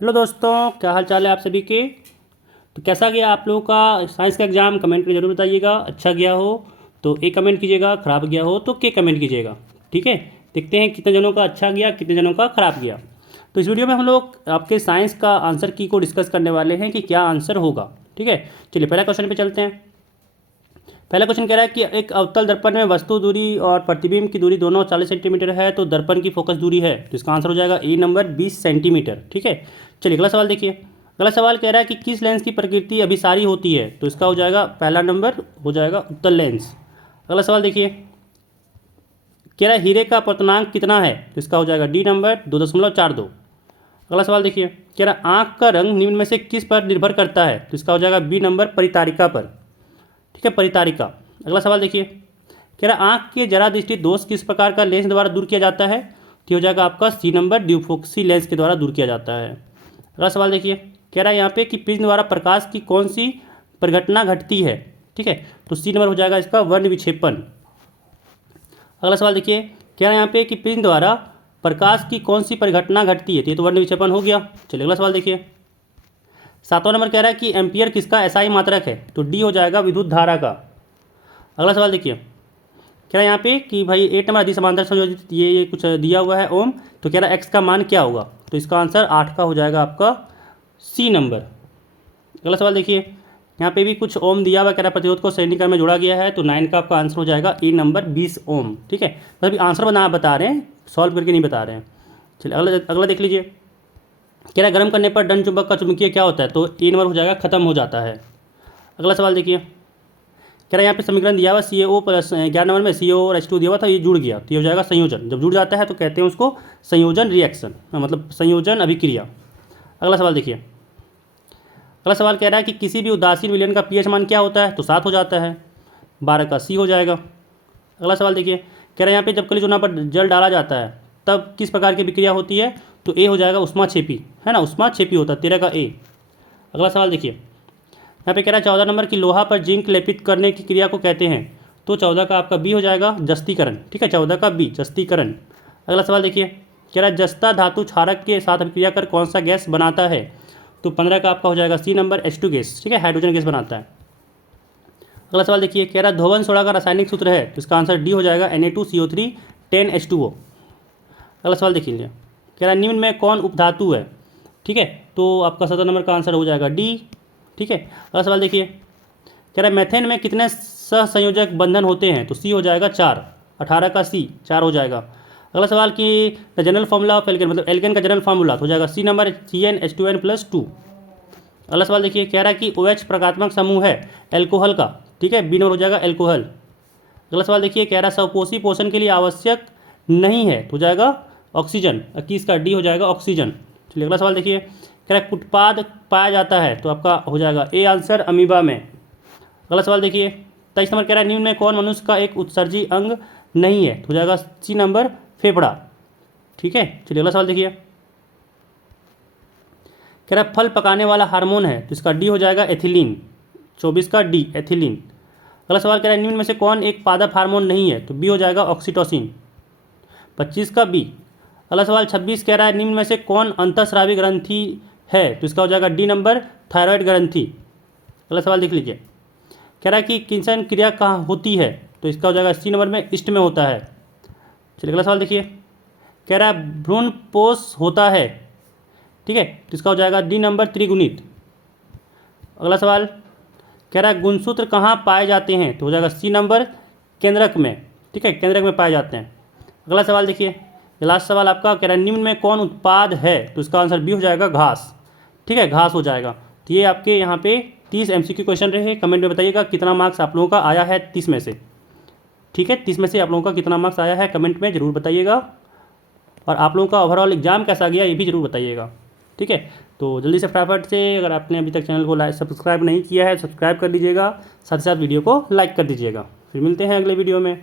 Hello दोस्तों, क्या हाल चाल है आप सभी के। तो कैसा गया आप लोगों का साइंस का एग्ज़ाम, कमेंट में ज़रूर बताइएगा। अच्छा गया हो तो ए कमेंट कीजिएगा, ख़राब गया हो तो के कमेंट कीजिएगा। ठीक है, देखते हैं कितने जनों का अच्छा गया, कितने जनों का ख़राब गया। तो इस वीडियो में हम लोग आपके साइंस का आंसर की को डिस्कस करने वाले हैं कि क्या आंसर होगा। ठीक है, चलिए पहला क्वेश्चन पे चलते हैं। पहला क्वेश्चन कह रहा है कि एक अवतल दर्पण में वस्तु दूरी और प्रतिबिंब की दूरी दोनों 40 सेंटीमीटर है, तो दर्पण की फोकस दूरी है, तो इसका आंसर हो जाएगा ए नंबर 20 सेंटीमीटर। ठीक है, चलिए अगला सवाल देखिए। अगला सवाल कह रहा है कि किस लेंस की प्रकृति अभिसारी होती है, तो इसका हो जाएगा पहला नंबर हो जाएगा उत्तल लेंस। अगला सवाल देखिए, कह रहा है हीरे का अपवर्तनांक कितना है, तो इसका हो जाएगा डी नंबर 2.42। अगला सवाल देखिए, कह रहा है आँख का रंग निम्न में से किस पर निर्भर करता है, तो इसका हो जाएगा बी नंबर परितारिका पर। ठीक है, परितारिका। अगला सवाल देखिए, कह रहा है आँख के जरा दृष्टि दोष किस प्रकार का लेंस द्वारा दूर किया जाता है, तो हो जाएगा आपका सी नंबर ड्यूफोक्सी लेंस के द्वारा दूर किया जाता है। अगला सवाल देखिए, कह रहा है यहाँ पे कि प्रिज्म द्वारा प्रकाश की कौन सी परिघटना घटती है। ठीक है, तो सी नंबर हो जाएगा इसका वर्ण विक्षेपण। अगला सवाल देखिए, कह रहा है यहाँ पे कि प्रिज्म द्वारा प्रकाश की कौन सी परिघटना घटती है, तो ये तो वर्ण विक्षेपण हो गया। चलिए अगला सवाल देखिए। सातवां नंबर कह रहा है कि एम्पियर किसका एसआई मात्रक है, तो डी हो जाएगा विद्युत धारा का। अगला सवाल देखिए, कह रहा है यहाँ पे कि भाई 8 नंबर अधि समांतर संयोजित ये कुछ दिया हुआ है ओम, तो कह रहा है एक्स का मान क्या होगा, तो इसका आंसर 8 का हो जाएगा आपका सी नंबर। अगला सवाल देखिए, यहाँ पे भी कुछ ओम दिया हुआ, कह रहा है प्रतिरोध को श्रेणीक्रम में जोड़ा गया है, तो 9 का आपका आंसर हो जाएगा ए नंबर 20 ओम। ठीक है, मतलब अभी आंसर बता रहे हैं, सॉल्व करके नहीं बता रहे हैं। चलिए अगला अगला देख लीजिए। कह रहा है गर्म करने पर दंड चुंबक का चुंबकीय क्या होता है, तो ए नंबर हो जाएगा खत्म हो जाता है। अगला सवाल देखिए, कह रहा है यहाँ पे समीकरण दिया हुआ CaO प्लस 11 नंबर में CO और H2 दिया हुआ था, ये जुड़ गया, तो ये हो जाएगा संयोजन। जब जुड़ जाता है तो कहते हैं उसको संयोजन रिएक्शन, मतलब संयोजन अभिक्रिया। अगला सवाल देखिए। अगला सवाल कह रहा है कि किसी भी उदासीन विलयन का pH मान क्या होता है, तो 7 हो जाता है, 12 का सी हो जाएगा। अगला सवाल देखिए, कह रहा है यहाँ पे जब कलिचूना पर जल डाला जाता है तब किस प्रकार की विक्रिया होती है, तो ए हो जाएगा उष्माक्षेपी, है ना, उष्माक्षेपी होता है, 13 का ए। अगला सवाल देखिए, यहाँ पे कह रहा है 14 नंबर की लोहा पर जिंक लेपित करने की क्रिया को कहते हैं, तो 14 का आपका बी हो जाएगा जस्तीकरण। ठीक है, 14 का बी जस्तीकरण। अगला सवाल देखिए, कह रहा है जस्ता धातु क्षारक के साथ अभिक्रिया कर कौन सा गैस बनाता है, तो 15 का आपका हो जाएगा सी नंबर H2 गैस। ठीक है, हाइड्रोजन गैस बनाता है। अगला सवाल देखिए, कह रहा है धोवन सोडा का रासायनिक सूत्र है, तो इसका आंसर डी हो जाएगा Na2CO3 10H2O। अगला सवाल देख लीजिए, कह रहा है निम्न में कौन उपधातु है। ठीक है, तो आपका 17 नंबर का आंसर हो जाएगा डी। ठीक है, अगला सवाल देखिए, कह रहा है मेथेन में कितने सहसंयोजक बंधन होते हैं, तो सी हो जाएगा 4, 18 का सी 4 हो जाएगा। अगला सवाल कि the general formula of alkene, मतलब एल्केन का जनरल फॉर्मूला हो जाएगा सी नंबर CnH2n+2। अगला सवाल देखिए, कह रहा है कि OH प्रकात्मक समूह है एल्कोहल का। ठीक है, बी नंबर हो जाएगा एल्कोहल। अगला सवाल देखिए, कह रहा है स्वपोषी पोषण के लिए आवश्यक नहीं है, तो हो जाएगा ऑक्सीजन, 21 का डी हो जाएगा ऑक्सीजन। चलिए अगला सवाल देखिए, कह रहा है उत्पाद पाया जाता है, तो आपका हो जाएगा ए आंसर अमीबा में। अगला सवाल देखिए 23 नंबर, कह रहा है निम्न में कौन मनुष्य का एक उत्सर्जी अंग नहीं है, तो हो जाएगा सी नंबर फेफड़ा। ठीक है, चलिए अगला सवाल देखिए, कह रहा है फल पकाने वाला हार्मोन है, तो इसका डी हो जाएगा एथिलीन, 24 का डी एथिलीन। अगला सवाल कह रहा है निम्न में से कौन एक पादप हार्मोन नहीं है, तो बी हो जाएगा ऑक्सीटोसिन, 25 का बी। अगला सवाल 26 कह रहा है निम्न में से कौन अंतःस्रावी ग्रंथि है, तो इसका हो जाएगा डी नंबर थायराइड ग्रंथि। अगला सवाल देख लीजिए, कह रहा है कि किंसन क्रिया कहाँ होती है, तो इसका हो जाएगा सी नंबर में ईस्ट में होता है। चलिए अगला सवाल देखिए, कह रहा है भ्रूण पोष होता है। ठीक है, तो इसका हो जाएगा डी नंबर त्रिगुणित। अगला सवाल कह रहा है गुणसूत्र कहाँ पाए जाते हैं, तो हो जाएगा सी नंबर केंद्रक में। ठीक है, केंद्रक में पाए जाते हैं। अगला सवाल देखिए, लास्ट सवाल आपका कह रहा है निम्न में कौन उत्पाद है, तो इसका आंसर बी हो जाएगा घास। ठीक है, घास हो जाएगा। तो ये आपके यहाँ पे 30 MCQ क्वेश्चन रहे। कमेंट में बताइएगा कितना मार्क्स आप लोगों का आया है 30 में से। ठीक है, 30 में से आप लोगों का कितना मार्क्स आया है कमेंट में ज़रूर बताइएगा, और आप लोगों का ओवरऑल एग्जाम कैसा गया ये भी ज़रूर बताइएगा। ठीक है, तो जल्दी से फटाफट से, अगर आपने अभी तक चैनल को सब्सक्राइब नहीं किया है सब्सक्राइब कर लीजिएगा, साथ ही साथ वीडियो को लाइक कर दीजिएगा। फिर मिलते हैं अगले वीडियो में।